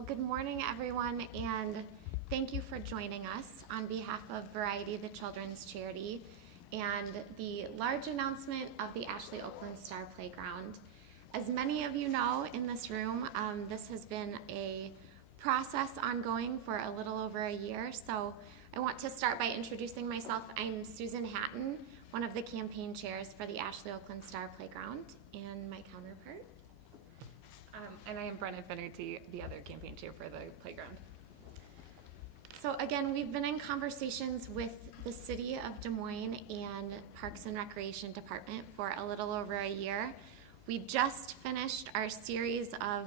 Well, good morning, everyone, and thank you for joining us on behalf of Variety, the Children's Charity, and the large announcement of the Ashley Okland Star Playground. As many of you know in this room, this has been a process ongoing for a little over a year, so I want to start by introducing myself. I'm Susan Hatton, one of the campaign chairs for the Ashley Okland Star Playground, and my counterpart. And I am Brenna Finnerty, the other campaign chair for the playground. So again, we've been in conversations with the City of Des Moines and Parks and Recreation Department for a little over a year. We just finished our series of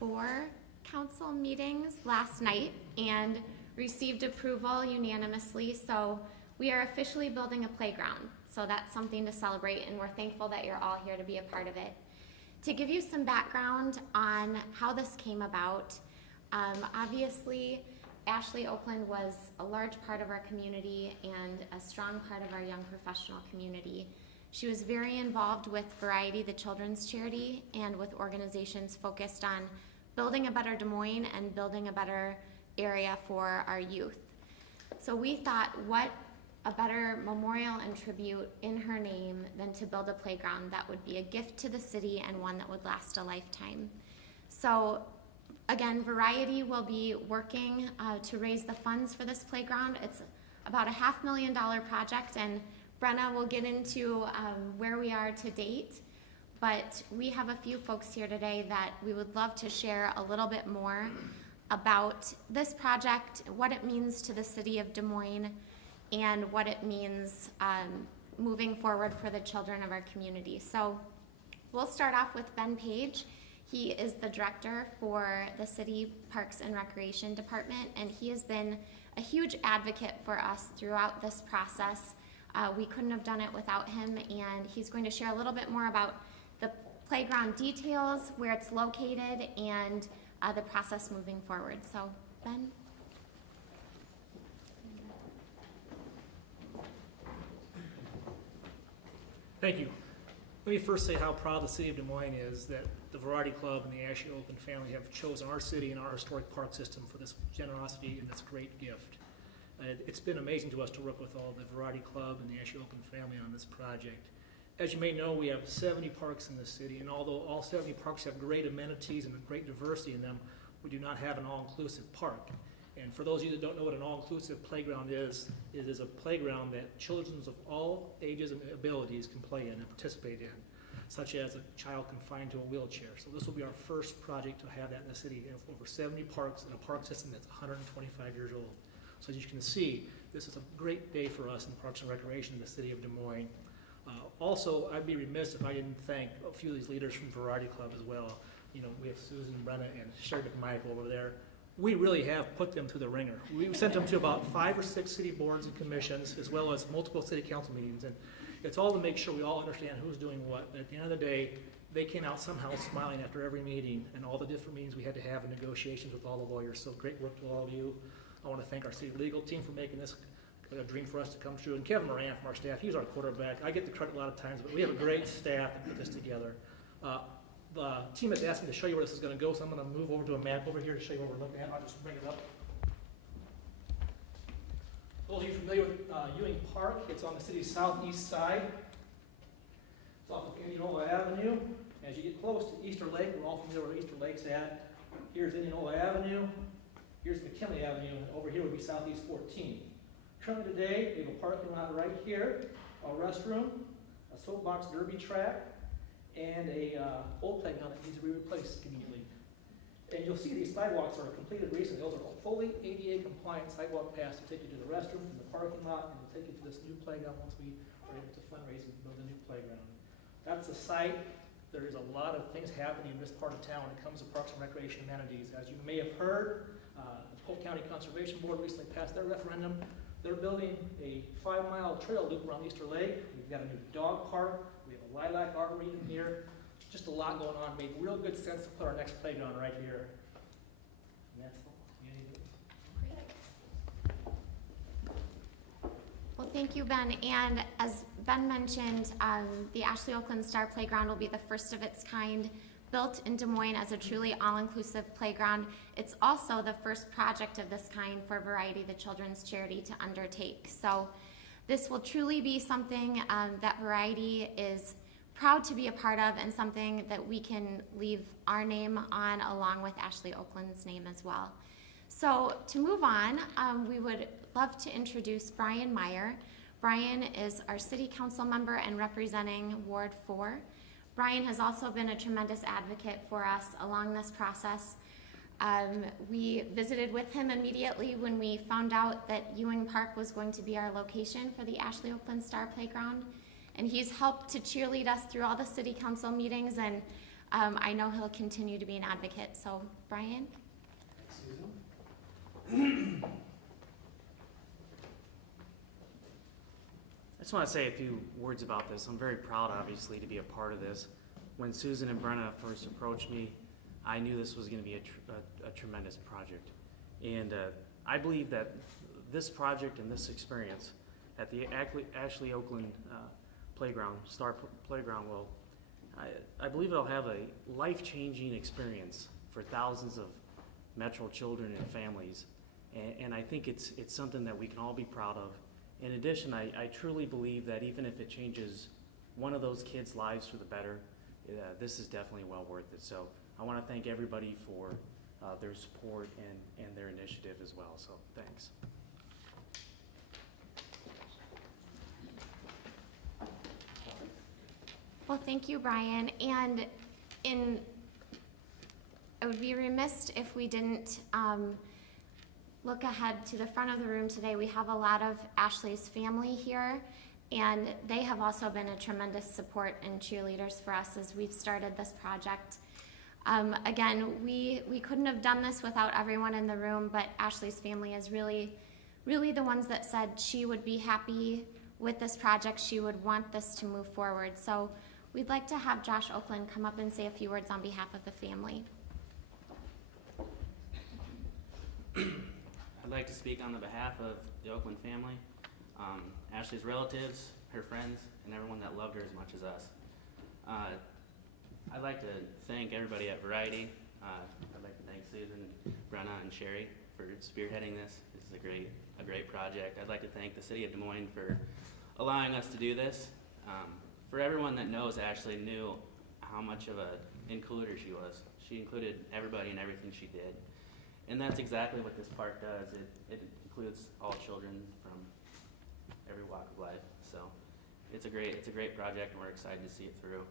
4 council meetings last night and received approval unanimously. So we are officially building a playground. So that's something to celebrate, and we're thankful that you're all here to be a part of it. To give you some background on how this came about, obviously Ashley Okland was a large part of our community and a strong part of our young professional community. She was very involved with Variety, the Children's Charity, and with organizations focused on building a better Des Moines and building a better area for our youth. So we thought, what a better memorial and tribute in her name than to build a playground that would be a gift to the city and one that would last a lifetime. So again, Variety will be working to raise the funds for this playground. It's about a $500,000 project, and Brenna will get into where we are to date. But we have a few folks here today that we would love to share a little bit more about this project, what it means to the city of Des Moines, and what it means moving forward for the children of our community. So we'll start off with Ben Page. He is the director for the City Parks and Recreation Department, and he has been a huge advocate for us throughout this process. We couldn't have done it without him, and he's going to share a little bit more about the playground details, where it's located, and the process moving forward. So, Ben? Thank you. Let me first say how proud the City of Des Moines is that the Variety Club and the Ashley Okland family have chosen our city and our historic park system for this generosity and this great gift. It's been amazing to us to work with all the Variety Club and the Ashley Okland family on this project. As you may know, we have 70 parks in the city, and although all 70 parks have great amenities and great diversity in them, we do not have an all-inclusive park. And for those of you that don't know what an all-inclusive playground is, it is a playground that children of all ages and abilities can play in and participate in, such as a child confined to a wheelchair. So this will be our first project to have that in the city. We have over 70 parks and a park system that's 125 years old. So as you can see, this is a great day for us in Parks and Recreation in the city of Des Moines. Also, I'd be remiss if I didn't thank a few of these leaders from Variety Club as well. You know, we have Susan, Brenna, and Sherry McMichael over there. We really have put them through the ringer. We sent them to about 5 or 6 city boards and commissions, as well as multiple city council meetings, and it's all to make sure we all understand who's doing what. But at the end of the day, they came out somehow smiling after every meeting and all the different meetings we had to have in negotiations with all the lawyers. So great work to all of you. I want to thank our city legal team for making this a dream for us to come true, and Kevin Moran from our staff. He's our quarterback. I get the credit a lot of times, but we have a great staff that put this together. The team has asked me to show you where this is going to go, so I'm going to move over to a map over here to show you what we're looking at. I'll just bring it up. Those of you familiar with Ewing Park, it's on the city's southeast side. It's off of Indianola Avenue. As you get close to Easter Lake, we're all familiar where Easter Lake's at. Here's Indianola Avenue. Here's McKinley Avenue, and over here would be Southeast 14. Currently today, we have a parking lot right here, a restroom, a soapbox derby track, and a old playground that needs to be replaced conveniently. And you'll see these sidewalks are completed recently. Those are fully ADA compliant sidewalk paths to take you to the restroom from the parking lot, and will take you to this new playground once we are able to fundraise and build a new playground. That's the site. There is a lot of things happening in this part of town when it comes to parks and recreation amenities. As you may have heard, the Polk County Conservation Board recently passed their referendum. They're building a 5-mile trail loop around Easter Lake. We've got a new dog park. We have a lilac arboretum here. Just a lot going on. Made real good sense to put our next playground right here. And that's all. Well, thank you, Ben. And as Ben mentioned, the Ashley Okland Star Playground will be the first of its kind built in Des Moines as a truly all-inclusive playground. It's also the first project of this kind for Variety, the children's charity, to undertake. So this will truly be something that Variety is proud to be a part of, and something that we can leave our name on along with Ashley Okland's name as well. So to move on, we would love to introduce Brian Meyer. Brian is our city council member and representing Ward 4. Brian has also been a tremendous advocate for us along this process. We visited with him immediately when we found out that Ewing Park was going to be our location for the Ashley Okland Star Playground. And he's helped to cheerlead us through all the city council meetings, and I know he'll continue to be an advocate. So, Brian? Thanks, Susan. I just want to say a few words about this. I'm very proud, obviously, to be a part of this. When Susan and Brenna first approached me, I knew this was going to be a tremendous project. And I believe that this project and this experience at the Ashley Okland Playground, Star Playground, will, I believe it'll have a life-changing experience for thousands of Metro children and families. And I think it's something that we can all be proud of. In addition, I truly believe that even if it changes one of those kids' lives for the better, this is definitely well worth it. So I want to thank everybody for their support and their initiative as well. So thanks. Well, thank you, Brian. And I would be remiss if we didn't look ahead to the front of the room today. We have a lot of Ashley's family here, and they have also been a tremendous support and cheerleaders for us as we've started this project. Again, we couldn't have done this without everyone in the room, but Ashley's family is really the ones that said she would be happy with this project. She would want this to move forward. So we'd like to have Josh Okland come up and say a few words on behalf of the family. I'd like to speak on the behalf of the Okland family, Ashley's relatives, her friends, and everyone that loved her as much as us. I'd like to thank everybody at Variety. I'd like to thank Susan, Brenna, and Sherry for spearheading this. This is a great project. I'd like to thank the city of Des Moines for allowing us to do this. For everyone that knows Ashley knew how much of an includer she was. She included everybody in everything she did. And that's exactly what this park does. It includes all children from every walk of life. So it's a great project, and we're excited to see it through.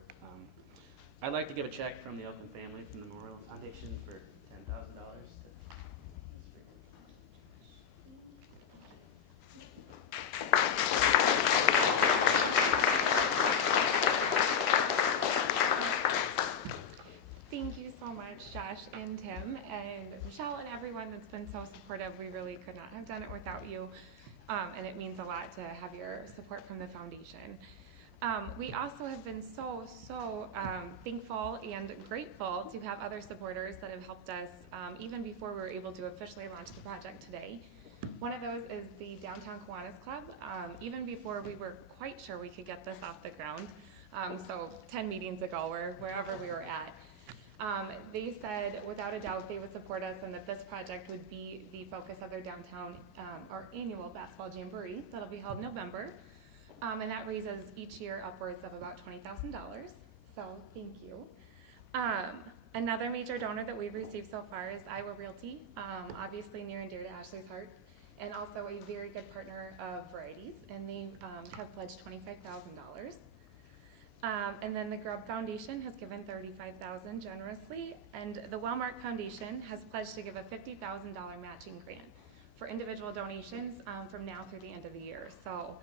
I'd like to give a check from the Okland family, from the Memorial Foundation, for $10,000. Thank you so much, Josh and Tim and Michelle and everyone that's been so supportive. We really could not have done it without you, and it means a lot to have your support from the foundation. We also have been so thankful and grateful to have other supporters that have helped us even before we were able to officially launch the project today. One of those is the Downtown Kiwanis Club. Even before we were quite sure we could get this off the ground, so 10 meetings ago or wherever we were at, they said without a doubt they would support us and that this project would be the focus of their downtown, our annual basketball jamboree that'll be held in November. And that raises each year upwards of about $20,000. So thank you. Another major donor that we've received so far is Iowa Realty, obviously near and dear to Ashley's heart, and also a very good partner of Varieties, and they have pledged $25,000. And then the Grubb Foundation has given $35,000 generously, and the Wellmark Foundation has pledged to give a $50,000 matching grant for individual donations from now through the end of the year. So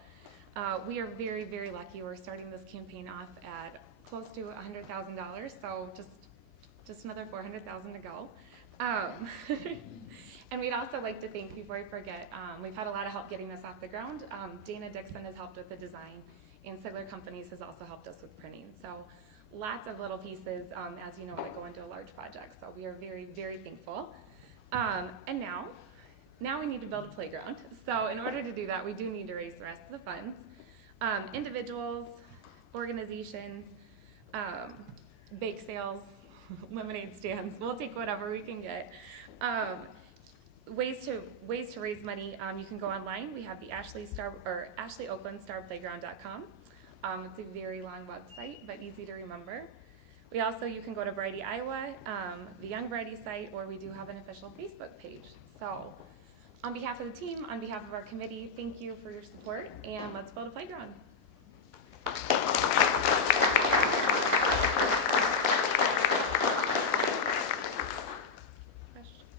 we are very lucky. We're starting this campaign off at close to $100,000, so just another $400,000 to go. And we'd also like to thank, before I forget, we've had a lot of help getting this off the ground. Dana Dixon has helped with the design, and Sigler Companies has also helped us with printing. So lots of little pieces, as you know, that go into a large project. So we are very thankful. And now we need to build a playground. So in order to do that, we do need to raise the rest of the funds. Individuals, organizations, bake sales, lemonade stands. We'll take whatever we can get. Ways to raise money. You can go online. We have the Ashley Okland Star Playground.com. It's a very long website, but easy to remember. You can go to Variety Iowa, the Young Variety site, or we do have an official Facebook page. So, on behalf of the team, on behalf of our committee, thank you for your support, and let's build a playground.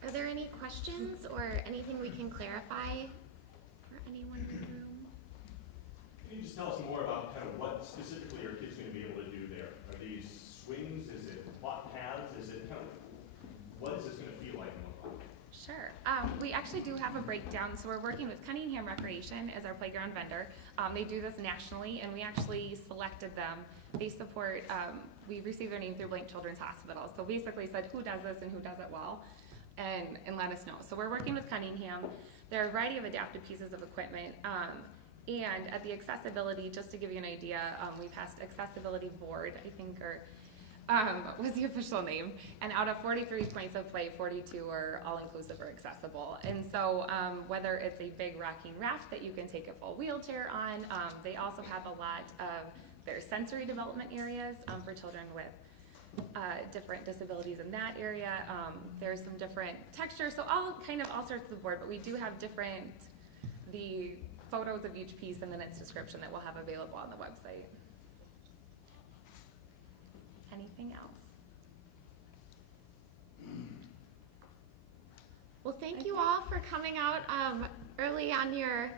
Are there any questions or anything we can clarify for anyone in the room? Can you just tell us more about kind of what specifically are kids going to be able to do there? Are these swings? Is it walk paths? Is it kind of, what is this going to feel like and look like? Sure. We actually do have a breakdown. So we're working with Cunningham Recreation as our playground vendor. They do this nationally, and we actually selected them. They support, we received their name through Blank Children's Hospital. So basically said who does this and who does it well, and let us know. So we're working with Cunningham. There are a variety of adapted pieces of equipment. And at the accessibility, just to give you an idea, we passed accessibility board, I think, or was the official name. And out of 43 points of play, 42 are all-inclusive or accessible. And so whether it's a big rocking raft that you can take a full wheelchair on, they also have a lot of their sensory development areas for children with different disabilities in that area. There's some different textures, so all sorts of the board, but we do have the photos of each piece and then its description that we'll have available on the website. Anything else? Well, thank you all for coming out early on your